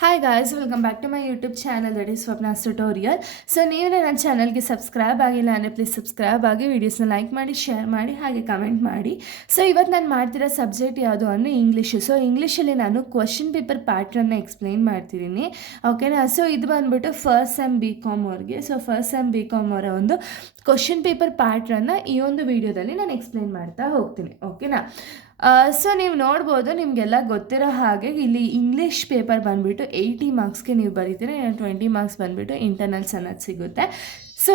Hi guys, welcome back to my YouTube channel that is Swapna's tutorial. So ನೀವು ನನ್ನ ಚಾನಲ್ಗೆ subscribe ಆಗಿಲ್ಲ ಅಂದರೆ ಪ್ಲೀಸ್ ಸಬ್ಸ್ಕ್ರೈಬ್ ಆಗಿ, ವೀಡಿಯೋಸ್ನ ಲೈಕ್ ಮಾಡಿ, ಶೇರ್ ಮಾಡಿ, ಹಾಗೆ ಕಮೆಂಟ್ ಮಾಡಿ. ಸೊ ಇವತ್ತು ನಾನು ಮಾಡ್ತಿರೋ ಸಬ್ಜೆಕ್ಟ್ ಯಾವುದು ಅಂದರೆ ಇಂಗ್ಲೀಷು. ಸೊ ಇಂಗ್ಲೀಷಲ್ಲಿ ನಾನು ಕ್ವಶನ್ ಪೇಪರ್ ಪ್ಯಾಟ್ರನ್ನ ಎಕ್ಸ್ಪ್ಲೈನ್ ಮಾಡ್ತಿದ್ದೀನಿ, ಓಕೆನಾ. ಸೊ ಇದು ಬಂದುಬಿಟ್ಟು ಫಸ್ಟ್ ಸೆಮ್ ಬಿ ಕಾಮ್ ಅವ್ರಿಗೆ. So first sem B com ಅವರ ಒಂದು ಕ್ವಶನ್ ಪೇಪರ್ ಪ್ಯಾಟ್ರನ್ನ ಈ ಒಂದು ವಿಡಿಯೋದಲ್ಲಿ ನಾನು ಎಕ್ಸ್ಪ್ಲೈನ್ ಮಾಡ್ತಾ ಹೋಗ್ತೀನಿ, ಓಕೆನಾ. ಸೊ ನೀವು ನೋಡ್ಬೋದು, ನಿಮಗೆಲ್ಲ ಗೊತ್ತಿರೋ ಹಾಗೆ ಇಲ್ಲಿ ಇಂಗ್ಲೀಷ್ ಪೇಪರ್ ಬಂದುಬಿಟ್ಟು 80 ಮಾರ್ಕ್ಸ್ಗೆ ನೀವು ಬರೀತೀರ, 20 ಮಾರ್ಕ್ಸ್ ಬಂದುಬಿಟ್ಟು ಇಂಟರ್ನಲ್ಸ್ ಅನ್ನೋದು ಸಿಗುತ್ತೆ. ಸೊ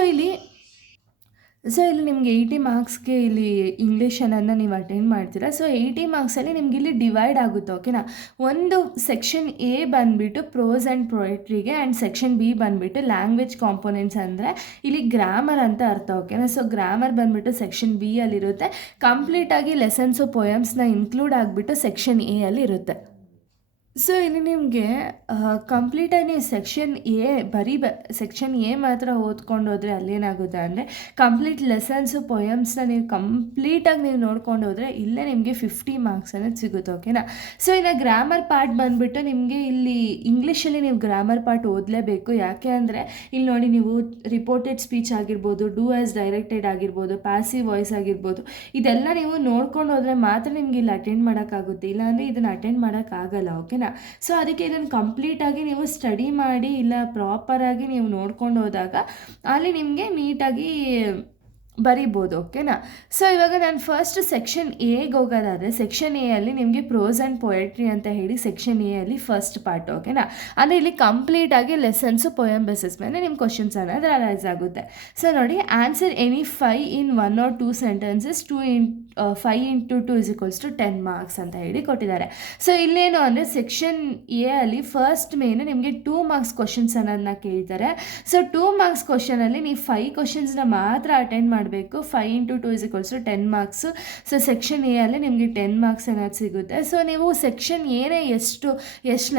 ಇಲ್ಲಿ ನಿಮಗೆ 80 ಮಾರ್ಕ್ಸ್ಗೆ ಇಲ್ಲಿ ಇಂಗ್ಲೀಷ್ ಅನ್ನೋದನ್ನ ನೀವು ಅಟೆಂಡ್ ಮಾಡ್ತೀರಾ. ಸೊ 80 ಮಾರ್ಕ್ಸಲ್ಲಿ ನಿಮ್ಗೆ ಇಲ್ಲಿ ಡಿವೈಡ್ ಆಗುತ್ತೆ, ಓಕೆನಾ. ಒಂದು ಸೆಕ್ಷನ್ ಎ ಬಂದುಬಿಟ್ಟು ಪ್ರೋಸ್ ಆ್ಯಂಡ್ ಪೊಯೆಟ್ರಿಗೆ, ಆ್ಯಂಡ್ ಸೆಕ್ಷನ್ ಬಿ ಬಂದುಬಿಟ್ಟು ಲ್ಯಾಂಗ್ವೇಜ್ ಕಾಂಪೋನೆಂಟ್ಸ್ ಅಂದರೆ ಇಲ್ಲಿ ಗ್ರಾಮರ್ ಅಂತ ಅರ್ಥ, ಓಕೆನಾ. ಸೊ ಗ್ರಾಮರ್ ಬಂದುಬಿಟ್ಟು ಸೆಕ್ಷನ್ ಬಿ ಅಲ್ಲಿರುತ್ತೆ. ಕಂಪ್ಲೀಟಾಗಿ ಲೆಸನ್ಸು ಪೊಯಮ್ಸ್ನ ಇನ್ಕ್ಲೂಡ್ ಆಗಿಬಿಟ್ಟು ಸೆಕ್ಷನ್ ಎ ಅಲ್ಲಿ ಇರುತ್ತೆ. ಸೊ ಇಲ್ಲಿ ನಿಮಗೆ ಕಂಪ್ಲೀಟಾಗಿ ಸೆಕ್ಷನ್ ಸೆಕ್ಷನ್ ಎ ಮಾತ್ರ ಓದ್ಕೊಂಡು ಹೋದರೆ ಅಲ್ಲೇನಾಗುತ್ತೆ ಅಂದರೆ ಕಂಪ್ಲೀಟ್ ಲೆಸನ್ಸು ಪೊಯಮ್ಸ್ನ ನೀವು ಕಂಪ್ಲೀಟಾಗಿ ನೀವು ನೋಡ್ಕೊಂಡು ಹೋದರೆ ಇಲ್ಲೇ ನಿಮಗೆ 50 ಮಾರ್ಕ್ಸ್ ಅನ್ನೋದು ಸಿಗುತ್ತೆ, ಓಕೆನಾ. ಸೊ ಇನ್ನು ಗ್ರಾಮರ್ ಪಾರ್ಟ್ ಬಂದುಬಿಟ್ಟು ನಿಮಗೆ ಇಲ್ಲಿ ಇಂಗ್ಲೀಷಲ್ಲಿ ನೀವು ಗ್ರಾಮರ್ ಪಾರ್ಟ್ ಓದಲೇಬೇಕು. ಯಾಕೆ ಅಂದರೆ ಇಲ್ಲಿ ನೋಡಿ, ನೀವು ರಿಪೋರ್ಟೆಡ್ ಸ್ಪೀಚ್ ಆಗಿರ್ಬೋದು, ಡೂ ಆ್ಯಸ್ ಡೈರೆಕ್ಟೆಡ್ ಆಗಿರ್ಬೋದು, ಪ್ಯಾಸಿವ್ ವಾಯ್ಸ್ ಆಗಿರ್ಬೋದು, ಇದೆಲ್ಲ ನೀವು ನೋಡ್ಕೊಂಡು ಹೋದರೆ ಮಾತ್ರ ನಿಮ್ಗೆ ಇಲ್ಲಿ ಅಟೆಂಡ್ ಮಾಡೋಕ್ಕಾಗುತ್ತೆ, ಇಲ್ಲಾಂದರೆ ಇದನ್ನು ಅಟೆಂಡ್ ಮಾಡೋಕ್ಕಾಗಲ್ಲ, ಓಕೆನಾ. ಸೊ ಅದಕ್ಕೆ ಇದನ್ನು ಕಂಪ್ಲೀಟಾಗಿ ನೀವು ಸ್ಟಡಿ ಮಾಡಿ, ಇಲ್ಲ ಪ್ರಾಪರಾಗಿ ನೀವು ನೋಡ್ಕೊಂಡು ಹೋದಾಗ ಅಲ್ಲಿ ನಿಮಗೆ ನೀಟಾಗಿ ಬರಿಬೋದು, ಓಕೆನಾ. ಸೊ ಇವಾಗ ನಾನು ಫಸ್ಟ್ ಸೆಕ್ಷನ್ ಎಗೆ ಹೋಗೋದಾದರೆ, ಸೆಕ್ಷನ್ ಎ ಅಲ್ಲಿ ನಿಮಗೆ ಪ್ರೋಸ್ ಆ್ಯಂಡ್ ಪೊಯೆಟ್ರಿ ಅಂತ ಹೇಳಿ ಸೆಕ್ಷನ್ ಎ ಅಲ್ಲಿ ಫಸ್ಟ್ ಪಾರ್ಟ್, ಓಕೆನಾ. ಅಂದರೆ ಇಲ್ಲಿ ಕಂಪ್ಲೀಟಾಗಿ ಲೆಸನ್ಸು ಪೊಯಮ್ ಬೇಸಿಸ್ ಮೇಲೆ ನಿಮ್ಮ ಕ್ವಶನ್ಸ್ ಅನ್ನೋದು ರೈಸ್ ಆಗುತ್ತೆ. ಸೊ ನೋಡಿ, answer any 5 in 1 or 2 sentences, 5 into 2 = 10 marks ಅಂತ ಹೇಳಿ ಕೊಟ್ಟಿದ್ದಾರೆ. ಸೊ ಇಲ್ಲೇನು ಅಂದರೆ ಸೆಕ್ಷನ್ ಎ ಅಲ್ಲಿ ಫಸ್ಟ್ ಮೇನು ನಿಮಗೆ 2 ಮಾರ್ಕ್ಸ್ ಕ್ವಶನ್ಸ್ ಅನ್ನೋದನ್ನ ಕೇಳ್ತಾರೆ. ಸೊ 2 ಮಾರ್ಕ್ಸ್ ಕ್ವಶನಲ್ಲಿ ನೀವು 5 ಕ್ವಶನ್ಸ್ನ ಮಾತ್ರ ಅಟೆಂಡ್ ಮಾಡಬೇಕು. 5 into 2 = 10 marks. So section A ಅಲ್ಲಿ ನಿಮಗೆ 10 ಮಾರ್ಕ್ಸ್ ಅನ್ನೋದು ಸಿಗುತ್ತೆ. ಸೊ ನೀವು ಸೆಕ್ಷನ್ ಎನೇ ಎಷ್ಟು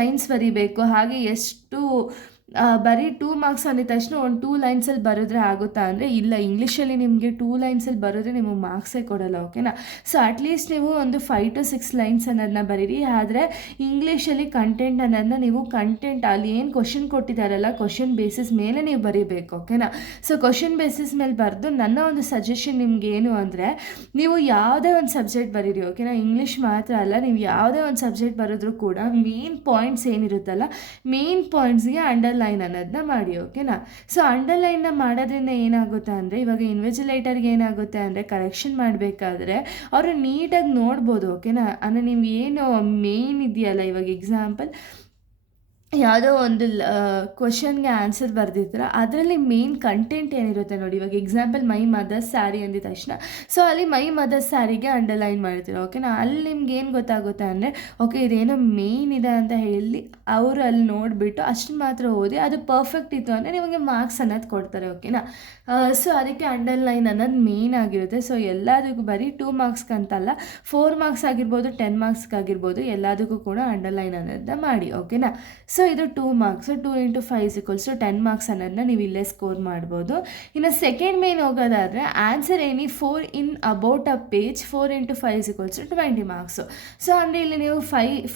ಲೈನ್ಸ್ ಬರೀಬೇಕು, ಹಾಗೆ ಎಷ್ಟು ಬರೀ 2 ಮಾರ್ಕ್ಸ್ ಅಂದಿದ ತಕ್ಷಣ ಒಂದು 2 ಲೈನ್ಸಲ್ಲಿ ಬರೆದ್ರೆ ಆಗುತ್ತಾ ಅಂದರೆ ಇಲ್ಲ, ಇಂಗ್ಲೀಷಲ್ಲಿ ನಿಮಗೆ 2 ಲೈನ್ಸಲ್ಲಿ ಬರೆದ್ರೆ ನಿಮಗೆ ಮಾರ್ಕ್ಸೇ ಕೊಡೋಲ್ಲ, ಓಕೆನಾ. ಸೊ ಅಟ್ಲೀಸ್ಟ್ ನೀವು ಒಂದು 5 to 6 ಲೈನ್ಸ್ ಅನ್ನೋದನ್ನ ಬರೀರಿ. ಆದರೆ ಇಂಗ್ಲೀಷಲ್ಲಿ ಕಂಟೆಂಟ್ ಅನ್ನೋದನ್ನ ನೀವು ಅಲ್ಲಿ ಏನು ಕ್ವಶನ್ ಕೊಟ್ಟಿದ್ದಾರಲ್ಲ, ಕ್ವಶನ್ ಬೇಸಿಸ್ ಮೇಲೆ ನೀವು ಬರೀಬೇಕು, ಓಕೆನಾ. ಸೊ ಕ್ವಶನ್ ಬೇಸಿಸ್ ಮೇಲೆ ಬರೆದು ನನ್ನ ಒಂದು ಸಜೆಷನ್ ನಿಮ್ಗೆ ಏನು ಅಂದರೆ, ನೀವು ಯಾವುದೇ ಒಂದು ಸಬ್ಜೆಕ್ಟ್ ಬರೀರಿ, ಓಕೆನಾ. ಇಂಗ್ಲೀಷ್ ಮಾತ್ರ ಅಲ್ಲ, ನೀವು ಯಾವುದೇ ಒಂದು ಸಬ್ಜೆಕ್ಟ್ ಬರೆದ್ರೂ ಕೂಡ ಮೇನ್ ಪಾಯಿಂಟ್ಸ್ ಏನಿರುತ್ತಲ್ಲ, ಮೇನ್ ಪಾಯಿಂಟ್ಸ್ಗೆ ಅಂಡರ್ಲೈನ್ ಅನ್ನೋದನ್ನ ಮಾಡಿ, ಓಕೆನಾ. ಸೊ ಅಂಡರ್ಲೈನ್ನ ಮಾಡೋದ್ರಿಂದ ಏನಾಗುತ್ತೆ ಅಂದರೆ, ಇವಾಗ ಇನ್ವಿಜಿಲೇಟರ್ಗೆ ಏನಾಗುತ್ತೆ ಅಂದರೆ ಕರೆಕ್ಷನ್ ಮಾಡಬೇಕಾದ್ರೆ ಅವರು ನೀಟಾಗಿ ನೋಡ್ಬೋದು, ಓಕೆನಾ. ಅಂದರೆ ನೀವು ಏನು ಮೇನ್ ಇದೆಯಲ್ಲ, ಇವಾಗ ಎಕ್ಸಾಂಪಲ್ ಯಾವುದೋ ಒಂದು ಕ್ವಶನ್ಗೆ ಆನ್ಸರ್ ಬರೆದಿರ್ತೀರ, ಅದರಲ್ಲಿ ಮೇನ್ ಕಂಟೆಂಟ್ ಏನಿರುತ್ತೆ ನೋಡಿ. ಇವಾಗ ಎಕ್ಸಾಂಪಲ್ ಮೈ ಮದರ್ಸ್ ಸ್ಯಾರಿ ಅಂದಿದ ತಕ್ಷಣ ಸೊ ಅಲ್ಲಿ ಮೈ ಮದರ್ಸ್ ಸ್ಯಾರಿಗೆ ಅಂಡರ್ಲೈನ್ ಮಾಡ್ತೀರ, ಓಕೆನಾ. ಅಲ್ಲಿ ನಿಮ್ಗೆ ಏನು ಗೊತ್ತಾಗುತ್ತೆ ಅಂದರೆ, ಓಕೆ ಇದೇನೋ ಮೇನ್ ಇದೆ ಅಂತ ಹೇಳಿ ಅವರು ಅಲ್ಲಿ ನೋಡಿಬಿಟ್ಟು ಅಷ್ಟು ಮಾತ್ರ ಓದಿ ಅದು ಪರ್ಫೆಕ್ಟ್ ಇತ್ತು ಅಂದರೆ ನಿಮಗೆ ಮಾರ್ಕ್ಸ್ ಅನ್ನೋದು ಕೊಡ್ತಾರೆ, ಓಕೆನಾ. ಸೊ ಅದಕ್ಕೆ ಅಂಡರ್ಲೈನ್ ಅನ್ನೋದು ಮೇನ್ ಆಗಿರುತ್ತೆ. ಸೊ ಎಲ್ಲದಕ್ಕೂ ಬರೀ 2 ಮಾರ್ಕ್ಸ್ಗಂತಲ್ಲ, 4 ಮಾರ್ಕ್ಸ್ ಆಗಿರ್ಬೋದು, 10 ಮಾರ್ಕ್ಸ್ಗಾಗಿರ್ಬೋದು, ಎಲ್ಲದಕ್ಕೂ ಕೂಡ ಅಂಡರ್ಲೈನ್ ಅನ್ನೋದನ್ನ ಮಾಡಿ, ಓಕೆನಾ. ಸೊ ಇದು 2 ಮಾರ್ಕ್ಸ್. 2 into 5 = 10 ಮಾರ್ಕ್ಸ್ ಅನ್ನೋದನ್ನ ನೀವು ಇಲ್ಲೇ ಸ್ಕೋರ್ ಮಾಡ್ಬೋದು. ಇನ್ನು ಸೆಕೆಂಡ್ ಮೇನ್ ಹೋಗೋದಾದರೆ answer any 4 in about a page, 4 into 5 = 20 marks. So ಅಂದರೆ ಇಲ್ಲಿ ನೀವು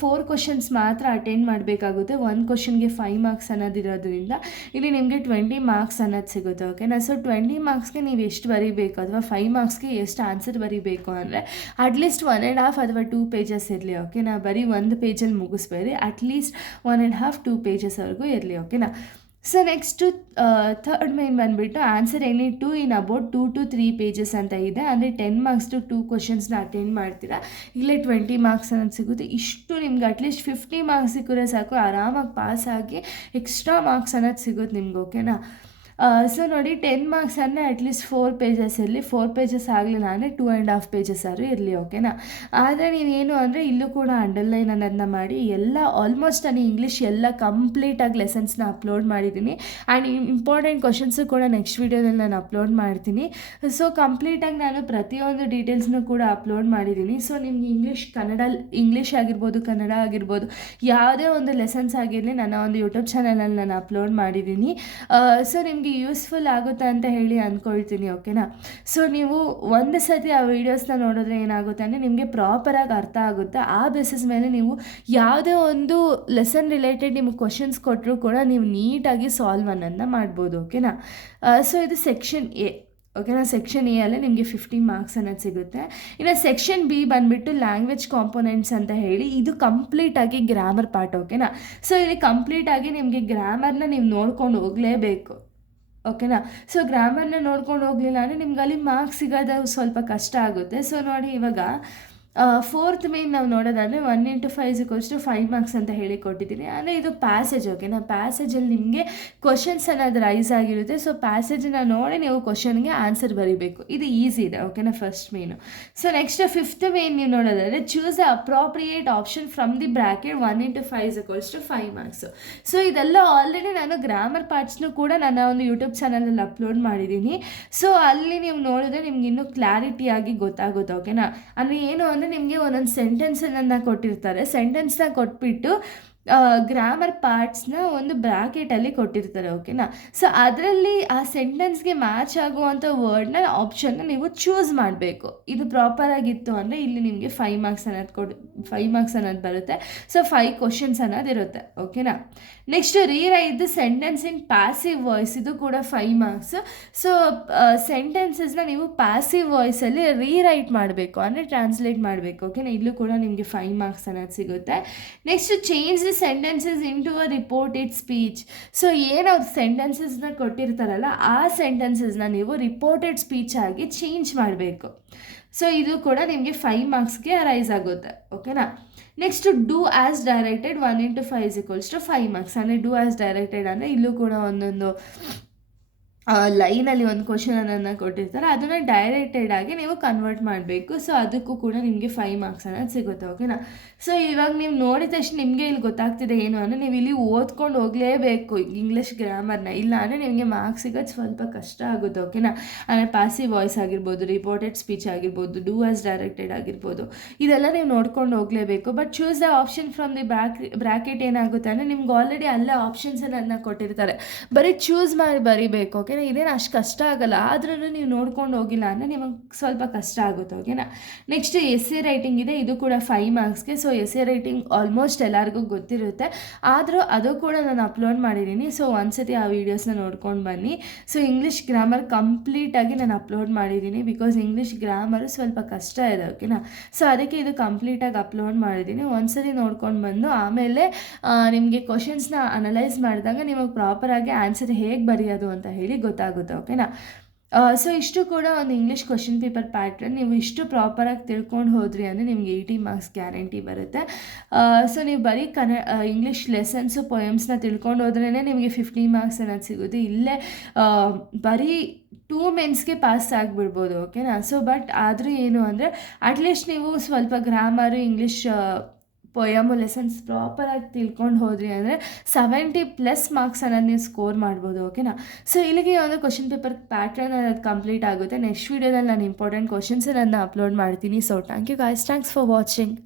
4 ಕ್ವಶನ್ಸ್ ಮಾತ್ರ ಅಟೆಂಡ್ ಮಾಡಬೇಕಾಗುತ್ತೆ. 1 ಕ್ವಶನ್ಗೆ 5 ಮಾರ್ಕ್ಸ್ ಅನ್ನೋದಿರೋದ್ರಿಂದ ಇಲ್ಲಿ ನಿಮಗೆ 20 ಮಾರ್ಕ್ಸ್ ಅನ್ನೋದು ಸಿಗುತ್ತೆ, ಓಕೆನಾ. ಸೊ 20 ಮಾರ್ಕ್ಸ್ಗೆ ನೀವು ಎಷ್ಟು ಬರೀಬೇಕು, ಅಥವಾ 5 ಮಾರ್ಕ್ಸ್ಗೆ ಎಷ್ಟು ಆನ್ಸರ್ ಬರೀಬೇಕು ಅಂದರೆ ಅಟ್ಲೀಸ್ಟ್ 1.5 ಅಥವಾ 2 ಪೇಜಸ್ ಇರಲಿ, ಓಕೆನಾ. ಬರೀ 1 ಪೇಜಲ್ಲಿ ಮುಗಿಸ್ಬೇಡಿ, ಅಟ್ಲೀಸ್ಟ್ 1.5 2 ಪೇಜಸ್ವರೆಗೂ ಇರಲಿ, ಓಕೆನಾ. ಸೊ ನೆಕ್ಸ್ಟು ಥರ್ಡ್ ಮೇನ್ ಬಂದುಬಿಟ್ಟು answer any 2 in about 2 to 3 pages ಅಂತ ಇದೆ. ಅಂದರೆ 10 ಮಾರ್ಕ್ಸ್ ಟು 2 ಕ್ವಶನ್ಸ್ನ ಅಟೆಂಡ್ ಮಾಡ್ತೀರಾ, ಇಲ್ಲೇ 20 ಮಾರ್ಕ್ಸ್ ಅನ್ನೋದು ಸಿಗುತ್ತೆ. ಇಷ್ಟು ನಿಮ್ಗೆ ಅಟ್ಲೀಸ್ಟ್ 50 ಮಾರ್ಕ್ಸ್ ಸಿಕ್ಕರೆ ಸಾಕು, ಆರಾಮಾಗಿ ಪಾಸ್ ಆಗಿ ಎಕ್ಸ್ಟ್ರಾ ಮಾರ್ಕ್ಸ್ ಅನ್ನೋದು ಸಿಗುತ್ತೆ ನಿಮ್ಗೆ, ಓಕೆನಾ. ಸೊ ನೋಡಿ, 10 ಮಾರ್ಕ್ಸ್ ಅಂದರೆ ಅಟ್ಲೀಸ್ಟ್ 4 ಪೇಜಸ್ ಇರಲಿ. 4 ಪೇಜಸ್ ಆಗಲಿಲ್ಲ ಅಂದರೆ 2.5 ಪೇಜಸ್ ಆದರೂ ಇರಲಿ, ಓಕೆನಾ. ಆದರೆ ನೀವೇನು ಅಂದರೆ ಇಲ್ಲೂ ಕೂಡ ಅಂಡರ್ಲೈನ್ ಅನ್ನೋದನ್ನ ಮಾಡಿ. ಎಲ್ಲ ಆಲ್ಮೋಸ್ಟ್ ನಾನು ಇಂಗ್ಲೀಷ್ ಎಲ್ಲ ಕಂಪ್ಲೀಟಾಗಿ ಲೆಸನ್ಸ್ನ ಅಪ್ಲೋಡ್ ಮಾಡಿದ್ದೀನಿ, ಆ್ಯಂಡ್ ಇಂಪಾರ್ಟೆಂಟ್ ಕ್ವಶನ್ಸು ಕೂಡ ನೆಕ್ಸ್ಟ್ ವೀಡಿಯೋದಲ್ಲಿ ನಾನು ಅಪ್ಲೋಡ್ ಮಾಡ್ತೀನಿ. ಸೊ ಕಂಪ್ಲೀಟಾಗಿ ನಾನು ಪ್ರತಿಯೊಂದು ಡೀಟೇಲ್ಸ್ನೂ ಕೂಡ ಅಪ್ಲೋಡ್ ಮಾಡಿದ್ದೀನಿ. ಸೊ ನಿಮ್ಗೆ ಇಂಗ್ಲೀಷ್ ಆಗಿರ್ಬೋದು, ಕನ್ನಡ ಆಗಿರ್ಬೋದು, ಯಾವುದೇ ಒಂದು ಲೆಸನ್ಸ್ ಆಗಿರಲಿ ನನ್ನ ಒಂದು ಯೂಟ್ಯೂಬ್ ಚಾನಲಲ್ಲಿ ನಾನು ಅಪ್ಲೋಡ್ ಮಾಡಿದ್ದೀನಿ. ಸೊ ನಿಮಗೆ ನಿಮಗೆ ಯೂಸ್ಫುಲ್ ಆಗುತ್ತೆ ಅಂತ ಹೇಳಿ ಅಂದ್ಕೊಳ್ತೀನಿ. ಓಕೆನಾ. ಸೊ ನೀವು ಒಂದು ಸತಿ ಆ ವೀಡಿಯೋಸ್ನ ನೋಡಿದ್ರೆ ಏನಾಗುತ್ತೆ ಅಂದರೆ ನಿಮಗೆ ಪ್ರಾಪರಾಗಿ ಅರ್ಥ ಆಗುತ್ತೆ. ಆ ಬೇಸಿಸ್ ಮೇಲೆ ನೀವು ಯಾವುದೇ ಒಂದು ಲೆಸನ್ ರಿಲೇಟೆಡ್ ನಿಮಗೆ ಕ್ವಶನ್ಸ್ ಕೊಟ್ಟರು ಕೂಡ ನೀವು ನೀಟಾಗಿ ಸಾಲ್ವ್ ಅನ್ನೋದನ್ನ ಮಾಡ್ಬೋದು. ಓಕೆನಾ. ಸೊ ಇದು ಸೆಕ್ಷನ್ ಎ. ಓಕೆನಾ. ಸೆಕ್ಷನ್ ಎ ಅಲ್ಲೇ ನಿಮಗೆ 50 ಮಾರ್ಕ್ಸ್ ಅನ್ನೋದು ಸಿಗುತ್ತೆ. ಇನ್ನು ಸೆಕ್ಷನ್ ಬಿ ಬಂದುಬಿಟ್ಟು ಲ್ಯಾಂಗ್ವೇಜ್ ಕಾಂಪೊನೆಂಟ್ಸ್ ಅಂತ ಹೇಳಿ, ಇದು ಕಂಪ್ಲೀಟಾಗಿ ಗ್ರಾಮರ್ ಪಾರ್ಟ್. ಓಕೆನಾ. ಸೊ ಇಲ್ಲಿ ಕಂಪ್ಲೀಟಾಗಿ ನಿಮಗೆ ಗ್ರಾಮರ್ನ ನೀವು ನೋಡ್ಕೊಂಡು ಹೋಗಲೇಬೇಕು. ಓಕೆನಾ. ಸೊ ಗ್ರಾಮರ್ನ ನೋಡ್ಕೊಂಡು ಹೋಗಲಿಲ್ಲ ಅಂದರೆ ನಿಮ್ಗೆ ಅಲ್ಲಿ ಮಾರ್ಕ್ಸ್ ಸಿಗೋದು ಸ್ವಲ್ಪ ಕಷ್ಟ ಆಗುತ್ತೆ. ಸೊ ನೋಡಿ, ಇವಾಗ 4th ಮೇನ್ ನಾವು ನೋಡೋದಾದರೆ 1 × 5 = 5 ಮಾರ್ಕ್ಸ್ ಅಂತ ಹೇಳಿ ಕೊಟ್ಟಿದ್ದೀನಿ. ಅಂದರೆ ಇದು ಪ್ಯಾಸೇಜ್. ಓಕೆನಾ. ಪ್ಯಾಸೇಜಲ್ಲಿ ನಿಮಗೆ ಕ್ವಶನ್ಸ್ ಅನ್ನೋದು ರೈಸ್ ಆಗಿರುತ್ತೆ. ಸೊ ಪ್ಯಾಸೇಜನ್ನ ನೋಡಿ ನೀವು ಕ್ವಶನ್ಗೆ ಆನ್ಸರ್ ಬರೀಬೇಕು. ಇದು ಈಸಿ ಇದೆ. ಓಕೆನಾ. First main. So next 5th main ನೀವು ನೋಡೋದಾದರೆ choose the appropriate option from the bracket 1 × 5 = 5 marks. So ಇದೆಲ್ಲ ಆಲ್ರೆಡಿ ನಾನು ಗ್ರಾಮರ್ ಪಾರ್ಟ್ಸ್ನು ಕೂಡ ನನ್ನ ಒಂದು ಯೂಟ್ಯೂಬ್ ಚಾನಲಲ್ಲಿ ಅಪ್ಲೋಡ್ ಮಾಡಿದ್ದೀನಿ. ಸೊ ಅಲ್ಲಿ ನೀವು ನೋಡಿದ್ರೆ ನಿಮ್ಗೆ ಇನ್ನೂ ಕ್ಲಾರಿಟಿಯಾಗಿ ಗೊತ್ತಾಗುತ್ತೆ. ಓಕೆನಾ. ಅಂದರೆ ಏನು ಅಂದರೆ ನಿಮಗೆ ಒಂದೊಂದು ಸೆಂಟೆನ್ಸನ್ನು ಕೊಟ್ಟಿರ್ತಾರೆ. ಸೆಂಟೆನ್ಸ್ನ ಕೊಟ್ಬಿಟ್ಟು ಗ್ರಾಮರ್ ಪಾರ್ಟ್ಸ್ನ ಒಂದು ಬ್ರ್ಯಾಕೆಟಲ್ಲಿ ಕೊಟ್ಟಿರ್ತಾರೆ. ಓಕೆನಾ. ಸೊ ಅದರಲ್ಲಿ ಆ ಸೆಂಟೆನ್ಸ್ಗೆ ಮ್ಯಾಚ್ ಆಗುವಂಥ ವರ್ಡ್ನ ಆಪ್ಷನ್ನ ನೀವು ಚೂಸ್ ಮಾಡಬೇಕು. ಇದು ಪ್ರಾಪರಾಗಿತ್ತು ಅಂದರೆ ಇಲ್ಲಿ ನಿಮಗೆ 5 ಮಾರ್ಕ್ಸ್ ಅನ್ನೋದು ಬರುತ್ತೆ. ಸೊ 5 ಕ್ವಶನ್ಸ್ ಅನ್ನೋದು ಇರುತ್ತೆ. ಓಕೆನಾ. Next rewrite the sentence in passive voice. ಇದು ಕೂಡ 5 ಮಾರ್ಕ್ಸ್. ಸೊ ಸೆಂಟೆನ್ಸಸ್ನ ನೀವು ಪ್ಯಾಸಿವ್ ವಾಯ್ಸಲ್ಲಿ ರೀರೈಟ್ ಮಾಡಬೇಕು, ಅಂದರೆ ಟ್ರಾನ್ಸ್ಲೇಟ್ ಮಾಡಬೇಕು. ಓಕೆನಾ. ಇಲ್ಲೂ ಕೂಡ ನಿಮಗೆ 5 ಮಾರ್ಕ್ಸ್ ಅನ್ನೋದು ಸಿಗುತ್ತೆ. Next change the sentences into a reported speech. So ಏನು ಅವ್ರು ಸೆಂಟೆನ್ಸಸ್ನ ಕೊಟ್ಟಿರ್ತಾರಲ್ಲ ಆ ಸೆಂಟೆನ್ಸಸ್ನ ನೀವು ರಿಪೋರ್ಟೆಡ್ ಸ್ಪೀಚ್ ಆಗಿ ಚೇಂಜ್ ಮಾಡಬೇಕು. ಸೊ ಇದು ಕೂಡ ನಿಮಗೆ 5 ಮಾರ್ಕ್ಸ್ಗೆ ರೈಸ್ ಆಗುತ್ತೆ. ಓಕೆನಾ. Next do as directed 1 × 5 = 5 marks. ಅಂದರೆ ಡೂ ಆ್ಯಸ್ ಡೈರೆಕ್ಟೆಡ್ ಅಂದರೆ ಇಲ್ಲೂ ಕೂಡ ಒಂದೊಂದು ಲೈನಲ್ಲಿ ಒಂದು ಕ್ವಶನನ್ನು ಕೊಟ್ಟಿರ್ತಾರೆ, ಅದನ್ನು ಡೈರೆಕ್ಟೆಡ್ ಆಗಿ ನೀವು ಕನ್ವರ್ಟ್ ಮಾಡಬೇಕು. ಸೊ ಅದಕ್ಕೂ ಕೂಡ ನಿಮಗೆ 5 ಮಾರ್ಕ್ಸ್ ಅನ್ನೋದು ಸಿಗುತ್ತೆ. ಓಕೆನಾ. ಸೊ ಇವಾಗ ನೀವು ನೋಡಿದ ತಕ್ಷಣ ನಿಮಗೆ ಇಲ್ಲಿ ಗೊತ್ತಾಗ್ತಿದೆ ಏನು ಅಂದರೆ ನೀವು ಇಲ್ಲಿ ಓದ್ಕೊಂಡು ಹೋಗಲೇಬೇಕು ಇಂಗ್ಲೀಷ್ ಗ್ರಾಮರ್ನ. ಇಲ್ಲ ಅಂದರೆ ನಿಮಗೆ ಮಾರ್ಕ್ಸ್ ಸಿಗೋದು ಸ್ವಲ್ಪ ಕಷ್ಟ ಆಗುತ್ತೆ. ಓಕೆನಾ. ಅಂದರೆ ಪ್ಯಾಸಿವ್ ವಾಯ್ಸ್ ಆಗಿರ್ಬೋದು, ರಿಪೋರ್ಟೆಡ್ ಸ್ಪೀಚ್ ಆಗಿರ್ಬೋದು, ಡೂ ಆ್ಯಸ್ ಡೈರೆಕ್ಟೆಡ್ ಆಗಿರ್ಬೋದು, ಇದೆಲ್ಲ ನೀವು ನೋಡ್ಕೊಂಡು ಹೋಗಲೇಬೇಕು. But choose the option from the bracket ಏನಾಗುತ್ತೆ ಅಂದರೆ ನಿಮ್ಗೆ ಆಲ್ರೆಡಿ ಅಲ್ಲೇ ಆಪ್ಷನ್ಸನ್ನು ಕೊಟ್ಟಿರ್ತಾರೆ, ಬರೀ ಚೂಸ್ ಮಾಡಿ ಬರೀಬೇಕು. ಓಕೆ. ಇದೇನು ಅಷ್ಟು ಕಷ್ಟ ಆಗಲ್ಲ. ಆದ್ರೂ ನೀವು ನೋಡ್ಕೊಂಡು ಹೋಗಿಲ್ಲ ಅಂದರೆ ನಿಮಗೆ ಸ್ವಲ್ಪ ಕಷ್ಟ ಆಗುತ್ತೆ. ಓಕೆನಾ. ನೆಕ್ಸ್ಟ್ ಎಸ್ಸೆ ರೈಟಿಂಗ್ ಇದೆ. ಇದು ಕೂಡ 5 ಮಾರ್ಕ್ಸ್ಗೆ. ಸೊ ಎಸ್ಸೆ ರೈಟಿಂಗ್ ಆಲ್ಮೋಸ್ಟ್ ಎಲ್ಲರಿಗೂ ಗೊತ್ತಿರುತ್ತೆ, ಆದರೂ ಅದು ಕೂಡ ನಾನು ಅಪ್ಲೋಡ್ ಮಾಡಿದ್ದೀನಿ. ಸೊ ಒಂದ್ಸತಿ ಆ ವೀಡಿಯೋಸ್ನ ನೋಡ್ಕೊಂಡು ಬನ್ನಿ. ಸೊ ಇಂಗ್ಲೀಷ್ ಗ್ರಾಮರ್ ಕಂಪ್ಲೀಟಾಗಿ ನಾನು ಅಪ್ಲೋಡ್ ಮಾಡಿದ್ದೀನಿ, ಬಿಕಾಸ್ ಇಂಗ್ಲೀಷ್ ಗ್ರಾಮರು ಸ್ವಲ್ಪ ಕಷ್ಟ ಇದೆ. ಓಕೆನಾ. ಸೊ ಅದಕ್ಕೆ ಇದು ಕಂಪ್ಲೀಟಾಗಿ ಅಪ್ಲೋಡ್ ಮಾಡಿದ್ದೀನಿ. ಒಂದ್ಸತಿ ನೋಡ್ಕೊಂಡು ಬಂದು ಆಮೇಲೆ ನಿಮಗೆ ಕ್ವಶನ್ಸ್ನ ಅನಲೈಸ್ ಮಾಡಿದಾಗ ನಿಮಗೆ ಪ್ರಾಪರಾಗಿ ಆನ್ಸರ್ ಹೇಗೆ ಬರೆಯೋದು ಅಂತ ಹೇಳಿ ಗೊತ್ತಾಗುತ್ತೆ. ಓಕೆನಾ. ಸೊ ಇಷ್ಟು ಕೂಡ ಒಂದು ಇಂಗ್ಲೀಷ್ ಕ್ವಶನ್ ಪೇಪರ್ ಪ್ಯಾಟ್ರನ್. ನೀವು ಇಷ್ಟು ಪ್ರಾಪರಾಗಿ ತಿಳ್ಕೊಂಡು ಹೋದ್ರಿ ಅಂದರೆ ನಿಮ್ಗೆ 80 ಮಾರ್ಕ್ಸ್ ಗ್ಯಾರಂಟಿ ಬರುತ್ತೆ. ಸೊ ನೀವು ಬರೀ ಇಂಗ್ಲೀಷ್ ಲೆಸನ್ಸು ಪೊಯಮ್ಸ್ನ ತಿಳ್ಕೊಂಡು ಹೋದ್ರೇ ನಿಮಗೆ 50 ಮಾರ್ಕ್ಸ್ ಅನ್ನೋದು ಸಿಗುತ್ತೆ. ಇಲ್ಲೇ ಬರೀ 2 ಮೇನ್ಸ್ಗೆ ಪಾಸ್ ಆಗಿಬಿಡ್ಬೋದು. ಓಕೆನಾ. ಸೊ ಬಟ್ ಆದರೂ ಏನು ಅಂದರೆ ಅಟ್ಲೀಸ್ಟ್ ನೀವು ಸ್ವಲ್ಪ ಗ್ರಾಮರು, ಇಂಗ್ಲೀಷ್ ಪೊಯಮು ಲೆಸನ್ಸ್ ಪ್ರಾಪರಾಗಿ ತಿಳ್ಕೊಂಡು ಹೋದ್ರಿ ಅಂದರೆ 70+ ಮಾರ್ಕ್ಸ್ ಅನ್ನೋದು ನೀವು ಸ್ಕೋರ್ ಮಾಡ್ಬೋದು. ಓಕೆನಾ. ಸೊ ಇಲ್ಲಿಗೆ ಒಂದು ಕ್ವಶನ್ ಪೇಪರ್ ಪ್ಯಾಟ್ರನ್ ಅನ್ನೋದು ಕಂಪ್ಲೀಟ್ ಆಗುತ್ತೆ. ನೆಕ್ಸ್ಟ್ ವೀಡಿಯೋದಲ್ಲಿ ನಾನು ಇಂಪಾರ್ಟೆಂಟ್ ಕ್ವಶನ್ಸನ್ನು ಅಪ್ಲೋಡ್ ಮಾಡ್ತೀನಿ. So thank you guys. Thanks for watching.